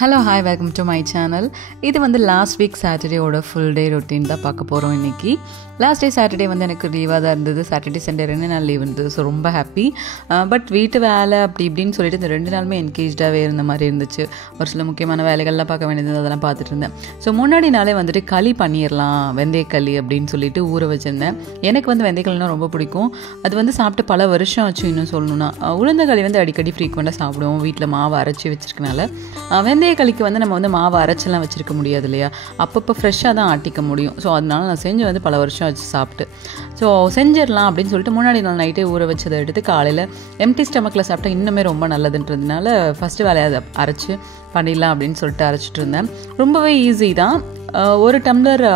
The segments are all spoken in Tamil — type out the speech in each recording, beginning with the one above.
Hello hi welcome to my channel. இது வந்து லாஸ்ட் வீக் சாட்டர்டேவோட ஃபுல் டே ரொட்டீன் தான் பார்க்க போகிறோம் இன்றைக்கி. லாஸ்ட் டே சாட்டர்டே வந்து எனக்கு லீவாக தான் இருந்தது. சாட்டர்டே சண்டே 2 நாள் லீவ் இருந்தது. ஸோ ரொம்ப ஹாப்பி. பட் வீட்டு வேலை அப்படி இப்படின்னு சொல்லிட்டு இந்த 2 நாளுமே என்கேஜாகவே இருந்த மாதிரி இருந்துச்சு. ஒரு சில முக்கியமான வேலைகள்லாம் பார்க்க வேண்டியது அதெல்லாம் பார்த்துட்டு இருந்தேன். ஸோ முன்னாடி நாளே வந்துட்டு களி பண்ணிடலாம், வெந்தயக்களி அப்படின்னு சொல்லிட்டு ஊற வச்சுருந்தேன். எனக்கு வந்து வெந்தயக்களினா ரொம்ப பிடிக்கும். அது வந்து சாப்பிட்டு பல வருஷம் ஆச்சு. இன்னும் சொல்லணும்னா உளுந்தங்களி வந்து அடிக்கடி ஃப்ரீக்வெண்ட்டாக சாப்பிடுவோம். வீட்டில் மாவு அரைச்சி வச்சிருக்கனால வெந்தயக்களிக்கு வந்து நம்ம வந்து மாவு அரைச்செல்லாம் வச்சுருக்க முடியாது இல்லையா, அப்பப்போ ஃப்ரெஷ்ஷாக தான் ஆட்டிக்க முடியும். ஸோ அதனால நான் செஞ்சு வந்து பல வருஷம் வச்சு சாப்பிட்டு ஸோ செஞ்சிடலாம் அப்படின்னு சொல்லிட்டு முன்னாடி நாள் நைட்டே ஊற வச்சதை எடுத்து காலையில் எம்டி ஸ்டமக்கில் சாப்பிட்டா இன்னுமே ரொம்ப நல்லதுன்றதுனால ஃபஸ்ட்டு வேலையை அதை அரைச்சி பண்ணிடலாம் அப்படின்னு சொல்லிட்டு அரைச்சிட்டு இருந்தேன். ரொம்பவே ஈஸி தான். 1 டம்ளர்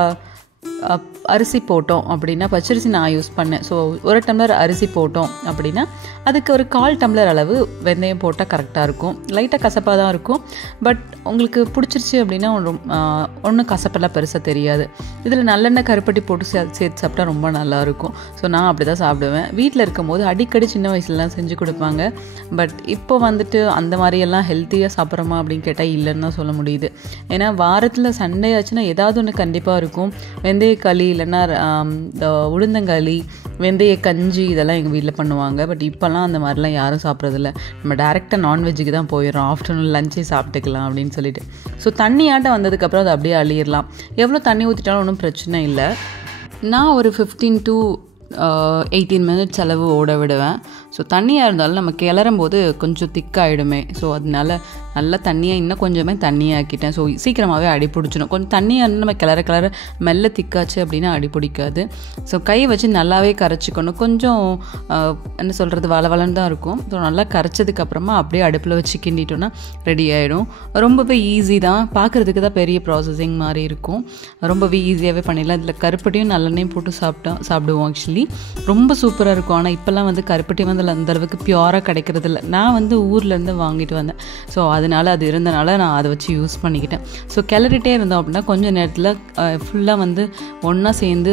அரிசி போட்டோம் அப்படின்னா, பச்சரிசி நான் யூஸ் பண்ணேன். ஸோ 1 டம்ளர் அரிசி போட்டோம் அப்படின்னா அதுக்கு ஒரு 1/4 டம்ளர் அளவு வெந்தயம் போட்டால் கரெக்டாக இருக்கும். லைட்டாக கசப்பாக தான் இருக்கும். பட் உங்களுக்கு பிடிச்சிருச்சு அப்படின்னா ஒன்றும் கசப்பெல்லாம் பெருசாக தெரியாது. இதில் நல்லெண்ணெய் கருப்பட்டி போட்டு சேர்த்து சாப்பிட்டா ரொம்ப நல்லாயிருக்கும். ஸோ நான் அப்படி தான் சாப்பிடுவேன். வீட்டில் இருக்கும்போது அடிக்கடி சின்ன வயசுலலாம் செஞ்சு கொடுப்பாங்க. பட் இப்போ வந்துட்டு அந்த மாதிரியெல்லாம் ஹெல்த்தியாக சாப்பிட்றோமா அப்படின்னு கேட்டால் இல்லைன்னு தான் சொல்ல முடியுது. ஏன்னா வாரத்தில் சண்டே ஆச்சுன்னா ஏதாவது ஒன்று கண்டிப்பாக இருக்கும். வெந்தயக்களி இல்லைன்னா உளுந்தங்களி, வெந்தய கஞ்சி இதெல்லாம் எங்கள் வீட்டில் பண்ணுவாங்க. பட் இப்போல்லாம் அந்த மாதிரிலாம் யாரும் சாப்பிட்றதில்ல. நம்ம டேரெக்டாக நான்வெஜ்ஜுக்கு தான் போயிடுறோம். ஆஃப்டர்நூன் லஞ்சே சாப்பிட்டுக்கலாம் அப்படின்னு சொல்லிட்டு. ஸோ தண்ணி ஆட்டம் வந்ததுக்கப்புறம் அதை அப்படியே அள்ளிடலாம். எவ்வளோ தண்ணி ஊற்றிட்டாலும் ஒன்றும் பிரச்சனை இல்லை. நான் ஒரு 15 to 18 மினிட்ஸ் அளவு ஓட விடுவேன். ஸோ தண்ணியாக இருந்தாலும் நம்ம கிளறும் போது கொஞ்சம் திக்காகிடுமே. ஸோ அதனால நல்லா தண்ணியாக இன்னும் கொஞ்சமே தண்ணியாக்கிட்டேன். ஸோ சீக்கிரமாகவே அடி பிடிச்சிடும். கொஞ்சம் தண்ணியாக இருந்து நம்ம கிளற மெல்ல திக்காச்சு அப்படின்னா அடி பிடிக்காது. ஸோ கை வச்சு நல்லாவே கரைச்சிக்கணும். கொஞ்சம் என்ன சொல்கிறது, வளவளன்னு தான் இருக்கும். ஸோ நல்லா கரைச்சதுக்கப்புறமா அப்படியே அடுப்பில் வச்சு கிண்டிட்டோன்னா ரெடி ஆகிடும். ரொம்பவே ஈஸி தான். பார்க்குறதுக்கு தான் பெரிய ப்ராசஸிங் மாதிரி இருக்கும். ரொம்பவே ஈஸியாகவே பண்ணிடலாம். இதில் கருப்பட்டியும் நல்லெண்ணெயும் போட்டு சாப்பிடுவோம். ஆக்சுவலி ரொம்ப சூப்பராக இருக்கும். ஆனால் இப்போல்லாம் வந்து கருப்பட்டி வந்து அந்தளவுக்கு பியூராக கிடைக்கிறது இல்லை. நான் வந்து ஊர்லேருந்து வாங்கிட்டு வந்தேன். ஸோ அதனால் அது இருந்தனால நான் அதை வச்சு யூஸ் பண்ணிக்கிட்டேன். ஸோ கிளறிட்டே இருந்தோம் அப்படின்னா கொஞ்சம் நேரத்தில் ஃபுல்லாக வந்து ஒன்றா சேர்ந்து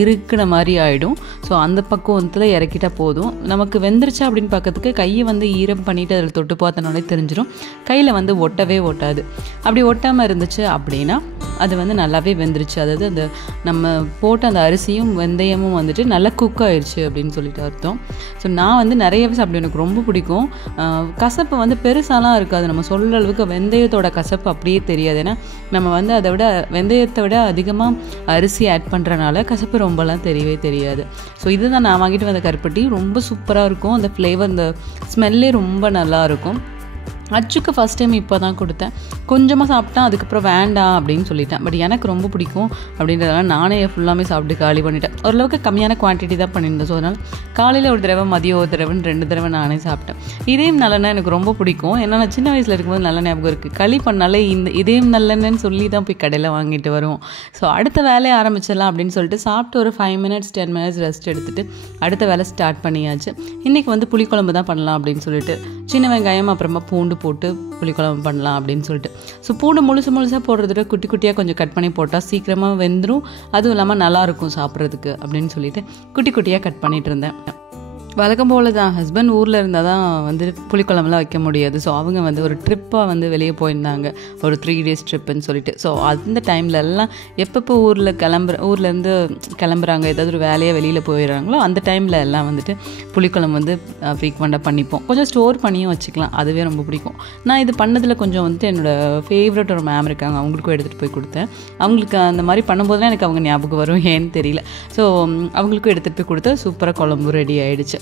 இருக்கிற மாதிரி ஆகிடும். ஸோ அந்த பக்குவத்தில் இறக்கிட்டால் போதும். நமக்கு வெந்துருச்சா அப்படின்னு பார்க்கறதுக்கு கையை வந்து ஈரம் பண்ணிவிட்டு அதில் தொட்டு பார்த்தனாலே தெரிஞ்சிடும். கையில் வந்து ஒட்டவே ஒட்டாது. அப்படி ஒட்டாமல் இருந்துச்சு அப்படின்னா அது வந்து நல்லாவே வெந்துருச்சு. அதாவது அந்த நம்ம போட்ட அந்த அரிசியும் வெந்தயமும் வந்துட்டு நல்லா குக் ஆயிடுச்சு அப்படின்னு சொல்லிட்டு அர்த்தம். ஸோ நான் வந்து நிறையவே சாப்பிடுவேன். எனக்கு ரொம்ப பிடிக்கும். கசப்பு வந்து பெருசாலாம் இருக்காது. நம்ம சொல்கிற அளவுக்கு வெந்தயத்தோட கசப்பு அப்படியே தெரியாது. ஏன்னா நம்ம வந்து அதை விட வெந்தயத்தை விட அதிகமாக அரிசி ஆட் பண்ணுறனால கசப்பு ரொம்பலாம் தெரியவே தெரியாது. ஸோ இதுதான் நான் வாங்கிட்டு வந்த கருப்பட்டி. ரொம்ப சூப்பராக இருக்கும். அந்த ஃப்ளேவர், அந்த ஸ்மெல்லே ரொம்ப நல்லாயிருக்கும். அச்சுக்கு ஃபஸ்ட் டைம் இப்போ தான் கொடுத்தேன். கொஞ்சமாக சாப்பிட்டேன். அதுக்கப்புறம் வேண்டாம் அப்படின்னு சொல்லிட்டேன். பட் எனக்கு ரொம்ப பிடிக்கும் அப்படின்றதுனால நானே ஃபுல்லாமே சாப்பிட்டு காலி பண்ணிட்டேன். ஓரளவுக்கு கம்மியான குவான்டிட்டி தான் பண்ணியிருந்தேன். ஸோ அதனால் காலையில் ஒரு தடவை, மதியம் ஒரு தடவைன்னு 2 தடவை நானே சாப்பிட்டேன். இதயம் நல்லெண்ணெய் எனக்கு ரொம்ப பிடிக்கும். ஏன்னா நான் சின்ன வயசில் இருக்கும்போது நல்ல ஞாபகம் இருக்குது. களி பண்ணாலே இந்த இதயம் நல்லெண்ணெய்ன்னு சொல்லி தான் போய் கடையில் வாங்கிட்டு வருவோம். ஸோ அடுத்த வேலையை ஆரம்பிச்சிடலாம் அப்படின்னு சொல்லிட்டு சாப்பிட்டு ஒரு 5 மினிட்ஸ் 10 மினிட்ஸ் ரெஸ்ட் எடுத்துகிட்டு அடுத்த வேலை ஸ்டார்ட் பண்ணியாச்சு. இன்றைக்கி வந்து புளிக்குழம்பு தான் பண்ணலாம் அப்படின்னு சொல்லிட்டு சின்ன வெங்காயம் அப்புறமா பூண்டு போட்டு புளிக்குழம்பு பண்ணலாம் அப்படின்னு சொல்லிட்டு. ஸோ பூண்டு முழுசாக போடுறத குட்டி குட்டியாக கொஞ்சம் கட் பண்ணி போட்டால் சீக்கிரமாக வெந்துடும். அதுவும் இல்லாமல் நல்லாயிருக்கும் சாப்பிட்றதுக்கு அப்படின்னு சொல்லிட்டு குட்டி குட்டியாக கட் பண்ணிகிட்டு இருந்தேன். வழக்கம் போல் தான். ஹஸ்பண்ட் ஊரில் இருந்தால் தான் வந்து புளிக்குழம்புலாம் வைக்க முடியாது. ஸோ அவங்க வந்து ஒரு ட்ரிப்பாக வந்து வெளியே போயிருந்தாங்க. ஒரு 3 days ட்ரிப்புன்னு சொல்லிட்டு. ஸோ அந்த டைமில் எல்லாம் எப்பப்போ ஊர்லேருந்து கிளம்புறாங்க, ஏதாவது ஒரு வேலையாக வெளியில் போயிடுறாங்களோ அந்த டைமில் எல்லாம் வந்துட்டு புளிக்குழம்பு வந்து ஃப்ரீக்வெண்ட்டாக பண்ணிப்போம். கொஞ்சம் ஸ்டோர் பண்ணியும் வச்சுக்கலாம். அதுவே ரொம்ப பிடிக்கும். நான் இது பண்ணதில் கொஞ்சம் வந்துட்டு என்னோடய ஃபேவரட் ஒரு மேம் இருக்காங்க. அவங்களுக்கும் எடுத்துகிட்டு போய் கொடுத்தேன். அவங்களுக்கு அந்த மாதிரி பண்ணும்போதுலாம் எனக்கு அவங்க ஞாபகம் வரும், ஏன்னு தெரியல. ஸோ அவங்களுக்கும் எடுத்துகிட்டு போய் கொடுத்தா சூப்பராக குழம்பு ரெடி ஆகிடுச்சு.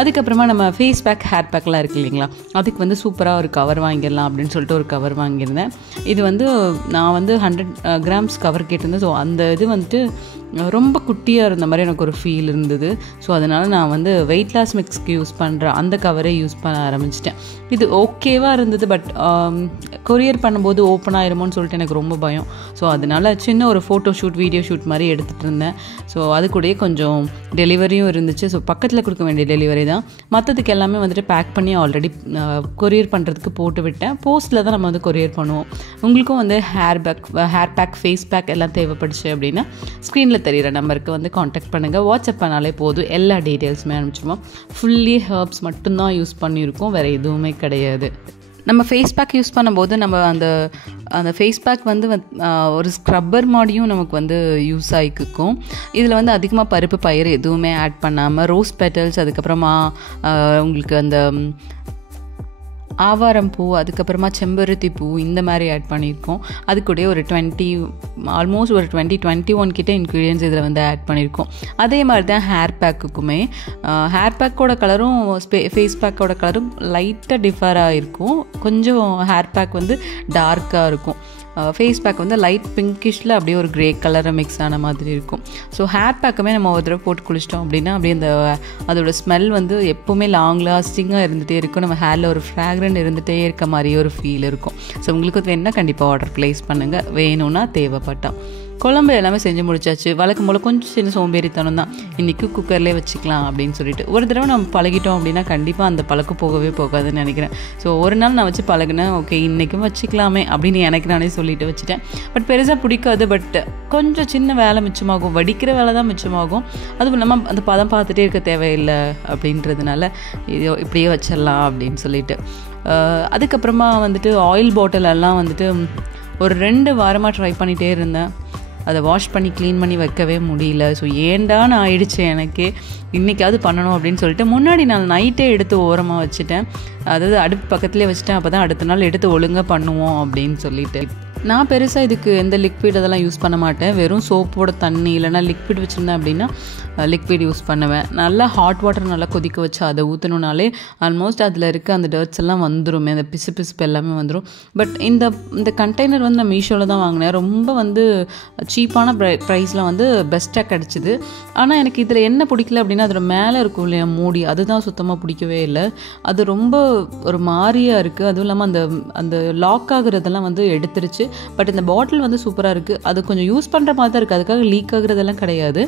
அதுக்கப்புறமா நம்ம ஃபேஸ் பேக், ஹேர் பேக்லாம் இருக்குது இல்லைங்களா, அதுக்கு வந்து சூப்பராக ஒரு கவர் வாங்கிடலாம் அப்படின்னு சொல்லிட்டு ஒரு கவர் வாங்கியிருந்தேன். இது வந்து நான் வந்து 100 grams கவர் கேட்டிருந்தேன். ஸோ அந்த இது வந்துட்டு ரொம்ப குட்டியாக இருந்த மாதிரி எனக்கு ஒரு ஃபீல் இருந்தது. ஸோ அதனால் நான் வந்து வெயிட் லாஸ் மிக்ஸ்க்கு யூஸ் பண்ணுற அந்த கவரை யூஸ் பண்ண ஆரம்பிச்சிட்டேன். இது ஓகேவாக இருந்தது. பட் கொரியர் பண்ணும்போது ஓப்பன் ஆயிருமோன்னு சொல்லிட்டு எனக்கு ரொம்ப பயம். ஸோ அதனால் சின்ன ஒரு ஃபோட்டோ ஷூட், வீடியோ ஷூட் மாதிரி எடுத்துகிட்டு இருந்தேன். ஸோ அது கூடயே கொஞ்சம் டெலிவரியும் இருந்துச்சு. ஸோ பக்கத்தில் கொடுக்க வேண்டிய டெலிவரி தான். மற்றதுக்கு எல்லாமே வந்துட்டு பேக் பண்ணி ஆல்ரெடி கொரியர் பண்ணுறதுக்கு போட்டு விட்டேன். போஸ்ட்டில் தான் நம்ம வந்து கொரியர் பண்ணுவோம். உங்களுக்கும் வந்து ஹேர் பேக், ஃபேஸ் பேக் எல்லாம் தேவைப்படுச்சு அப்படின்னா ஸ்க்ரீனில் தெரிகிற நம்பருக்கு வந்து காண்டாக்ட் பண்ணுங்கள். வாட்ஸ்அப் பண்ணாலே போதும். எல்லா டீட்டெயில்ஸுமே அனுப்பிச்சிடுவோம். ஃபுல்லி ஹர்ப்ஸ் மட்டும்தான் யூஸ் பண்ணியிருக்கோம். வேறு எதுவுமே கிடையாது. நம்ம ஃபேஸ் பேக் யூஸ் பண்ணும்போது நம்ம அந்த ஃபேஸ் பேக் வந்து ஒரு ஸ்க்ரப்பர் மாதிரியும் நமக்கு வந்து யூஸ் ஆகிக்கும். இதில் வந்து அதிகமாக பருப்பு பயிறு எதுவுமே ஆட் பண்ணாமல் ரோஸ் பெட்டல்ஸ், அதுக்கப்புறமா உங்களுக்கு அந்த ஆவாரம் பூ, அதுக்கப்புறமா செம்பருத்தி பூ இந்த மாதிரி ஆட் பண்ணியிருக்கோம். அது கூட ஒரு ஆல்மோஸ்ட் ஒரு 21 கிட்ட இன்க்ரீடியன்ஸ் இதில் வந்து ஆட் பண்ணியிருக்கோம். அதே மாதிரி தான் ஹேர் பேக்குக்குமே ஹேர் பேக்கோட கலரும் ஃபேஸ் பேக்கோட கலரும் லைட்டாக டிஃபராக இருக்கும். கொஞ்சம் ஹேர் பேக் வந்து டார்க்காக இருக்கும். ஃபேஸ் பேக் வந்து லைட் பிங்கிஷில் அப்படியே ஒரு க்ரே கலரை மிக்ஸ் ஆன மாதிரி இருக்கும். ஸோ ஹேர் பேக்குமே நம்ம ஒரு தடவை போட்டு குளிச்சிட்டோம் அப்படின்னா அப்படியே அதோட ஸ்மெல் வந்து எப்போவுமே லாங் லாஸ்டிங்காக இருந்துகிட்டே இருக்கும். நம்ம ஹேரில் ஒரு ஃப்ராக்ரன்ட் இருந்துகிட்டே இருக்க மாதிரியே ஒரு ஃபீல் இருக்கும். ஸோ உங்களுக்கு வேணால் கண்டிப்பாக ஆர்டர் ப்ளேஸ் பண்ணுங்கள், வேணும்னா தேவைப்பட்டால். குழம்பு எல்லாமே செஞ்சு முடிச்சாச்சு. வழக்கம் போல் கொஞ்சம் சின்ன சோம்பேறித்தனம் தான், இன்றைக்கி குக்கர்லேயே வச்சுக்கலாம் அப்படின்னு சொல்லிட்டு. ஒரு தடவை நம்ம பழகிட்டோம் அப்படின்னா கண்டிப்பாக அந்த பழக்கம் போகவே போகாதுன்னு நினைக்கிறேன். ஸோ ஒரு நாள் நான் வச்சு பழகினேன், ஓகே இன்றைக்கும் வச்சுக்கலாமே அப்படின்னு எனக்கு நானே சொல்லிட்டு வச்சுட்டேன். பட் பெருசாக பிடிக்காது, பட் கொஞ்சம் சின்ன வேலை மிச்சமாகும், வடிக்கிற வேலை தான் மிச்சமாகும். அதுவும் நம்ம அந்த பதம் பார்த்துட்டே இருக்க தேவையில்லை அப்படின்றதுனால இது இப்படியே வச்சிடலாம் அப்படின்னு சொல்லிட்டு. அதுக்கப்புறமா வந்துட்டு ஆயில் பாட்டில் எல்லாம் வந்துட்டு ஒரு 2 வாரமாக ட்ரை பண்ணிகிட்டே இருந்தேன். அதை வாஷ் பண்ணி க்ளீன் பண்ணி வைக்கவே முடியல. ஸோ ஏண்டான்னு ஆயிடுச்சு எனக்கு. இன்றைக்காவது பண்ணணும் அப்படின்னு சொல்லிட்டு முன்னாடி நாள் நைட்டே எடுத்து ஓரமாக வச்சுட்டேன். அதாவது அடுப்பு பக்கத்துலேயே வச்சுட்டேன். அப்போ தான் அடுத்த நாள் எடுத்து ஒழுங்காக பண்ணுவோம் அப்படின்னு சொல்லிட்டு. நான் பெருசாக இதுக்கு எந்த லிக்விட் அதெல்லாம் யூஸ் பண்ண மாட்டேன். வெறும் சோப்போட தண்ணி இல்லைனா லிக்விட் வச்சுருந்தேன் அப்படின்னா லிக்விட் யூஸ் பண்ணுவேன். நல்லா ஹாட் வாட்டர் நல்லா கொதிக்க வச்சு அதை ஊற்றணுனாலே ஆல்மோஸ்ட் அதில் இருக்க அந்த டர்ட்ஸ் எல்லாம் வந்துடும், அந்த பிசு எல்லாமே வந்துடும். பட் இந்த கண்டெய்னர் வந்து நான் மீஷோவில் தான் வாங்கினேன். ரொம்ப வந்து சீப்பான ப்ரைஸில் வந்து பெஸ்ட்டாக கிடச்சிது. ஆனால் எனக்கு இதில் என்ன பிடிக்கல அப்படின்னா அதோட மேலே இருக்கும் இல்லையா மூடி, அதுதான் சுத்தமாக பிடிக்கவே இல்லை. அது ரொம்ப ஒரு மாதிரியாக இருக்குது. அதுவும் இல்லாமல் அந்த லாக் ஆகுறதெல்லாம் வந்து எடுத்துருச்சு. பட் இந்த பாட்டில் வந்து சூப்பராக இருக்குது. அது கொஞ்சம் யூஸ் பண்ணுற மாதிரி தான் இருக்குது, அதுக்காக லீக் ஆகுறதெல்லாம் கிடையாது.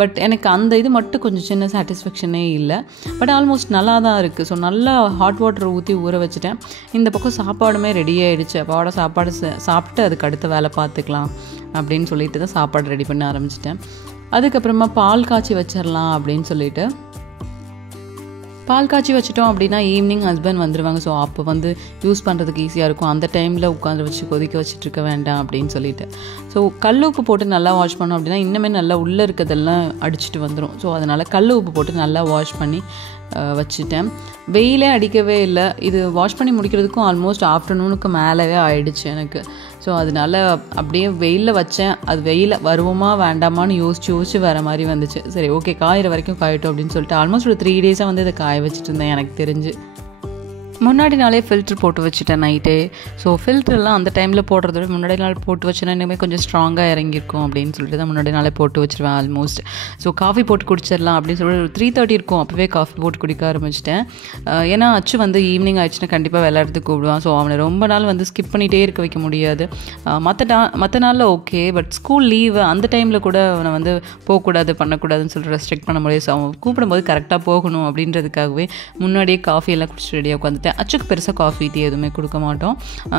பட் எனக்கு அந்த இது மட்டும் கொஞ்சம் சின்ன சாட்டிஸ்ஃபேக்ஷனே இல்லை. பட் ஆல்மோஸ்ட் நல்லா தான் இருக்குது. ஸோ நல்லா ஹாட் வாட்டர் ஊற்றி ஊற வச்சுட்டேன். இந்த பக்கம் சாப்பாடுமே ரெடி ஆகிடுச்சு. அப்போட சாப்பாடு சாப்பிட்டு அதுக்கு அடுத்த வேலை பார்த்துக்கலாம் அப்படின்னு சொல்லிட்டு தான் சாப்பாடு ரெடி பண்ண ஆரம்பிச்சிட்டேன். அதுக்கப்புறமா பால் காய்ச்சி வச்சிடலாம் அப்படின்னு சொல்லிட்டு பால் காய்ச்சி வச்சிட்டோம் அப்படின்னா ஈவினிங் ஹஸ்பண்ட் வந்துடுவாங்க. ஸோ அப்போ வந்து யூஸ் பண்ணுறதுக்கு ஈஸியாக இருக்கும். அந்த டைமில் உட்காந்து வச்சு கொதிக்க வச்சுட்ருக்க வேண்டாம் அப்படின்னு சொல்லிட்டு. ஸோ கல் உப்பு போட்டு நல்லா வாஷ் பண்ணோம் அப்படின்னா இன்னுமே நல்லா உள்ளே இருக்கிறதெல்லாம் அடிச்சுட்டு வந்துடும். ஸோ அதனால் கல் உப்பு போட்டு நல்லா வாஷ் பண்ணி வச்சுட்டேன். வெயிலே அடிக்கவே இல்லை. இது வாஷ் பண்ணி முடிக்கிறதுக்கும் ஆல்மோஸ்ட் ஆஃப்டர்நூனுக்கு மேலவே ஆயிடுச்சு எனக்கு. ஸோ அதனால் அப்படியே வெயிலில் வச்சேன். அது வெயில் வருவோமா வேண்டாமான்னு யோசிச்சு வர மாதிரி வந்துச்சு. சரி ஓகே காயிற வரைக்கும் காயட்டும் அப்படின்னு சொல்லிட்டு ஆல்மோஸ்ட் ஒரு 3 டேஸாக வந்து இதை காய வச்சுட்டு இருந்தேன். எனக்கு தெரிஞ்சு முன்னாடி நாளே ஃபில்ட்ரு போட்டு வச்சுட்டேன் நைட்டே. ஸோ ஃபில்ட்ரெல்லாம் அந்த டைமில் போடுறத விட முன்னாடி நாள் போட்டு வச்சுன்னா இனிமேல் கொஞ்சம் ஸ்ட்ராங்காக இறங்கியிருக்கும் அப்படின்னு சொல்லிட்டு தான் முன்னாடி நாளே போட்டு வச்சுருவேன் ஆல்மோஸ்ட். ஸோ காஃபி போட்டு குடிச்சிடலாம் அப்படின்னு சொல்லிட்டு ஒரு 3:30 இருக்கும். அப்போவே காஃபி போட்டு குடிக்க ஆரம்பிச்சிட்டேன். ஏன்னா அச்சு வந்து ஈவினிங் ஆயிடுச்சுன்னா கண்டிப்பாக விளையாடுறதுக்கு கூப்பிடுவான். ஸோ அவனை ரொம்ப நாள் வந்து ஸ்கிப் பண்ணிகிட்டே இருக்க வைக்க முடியாது. மற்ற நாளில் ஓகே, பட் ஸ்கூல் லீவு அந்த டைமில் கூட அவனை வந்து போகக்கூடாது பண்ணக்கூடாதுன்னு சொல்லிட்டு ரெஸ்ட்ரிக்ட் பண்ண முடியாது. ஸோ அவன் கூப்பிடும்போது கரெக்டாக போகணும் அப்படின்றதுக்காகவே முன்னாடியே காஃபியெல்லாம் குடிச்சிட்டு ரெடியாக உட்காந்து அச்சுக்கு பெருசாக காஃபி டீ எதுவுமே கொடுக்க மாட்டோம்.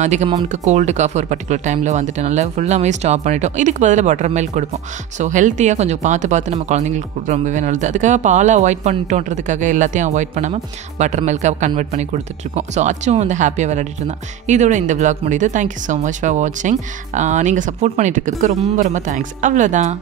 அதிகமாக அவனுக்கு கோல்டு காஃபி ஒரு பர்டிகுலர் டைமில் வந்துட்டு நல்லா ஃபுல்லாமே ஸ்டாப் பண்ணிட்டோம். இதுக்கு பதிலாக பட்டர் மில்க் கொடுப்போம். ஸோ ஹெல்த்தியாக கொஞ்சம் பார்த்து நம்ம குழந்தைங்களுக்கு ரொம்பவே நல்லது. அதுக்காக பாலை அவாய்ட் பண்ணிட்டோன்றதுக்காக எல்லாத்தையும் அவாய்ட் பண்ணாமல் பட்டர் மில்காக கன்வெர்ட் பண்ணி கொடுத்துட்ருக்கோம். ஸோ அச்சும் வந்து ஹாப்பியாக விளையாடிட்டு இருந்தான். இதோட இந்த விளாக் முடியுது. தேங்க்யூ ஸோ மச் ஃபார் வாட்சிங். நீங்கள் சப்போர்ட் பண்ணிட்டு இருக்கிறதுக்கு ரொம்ப ரொம்ப தேங்க்ஸ். அவ்வளோதான்.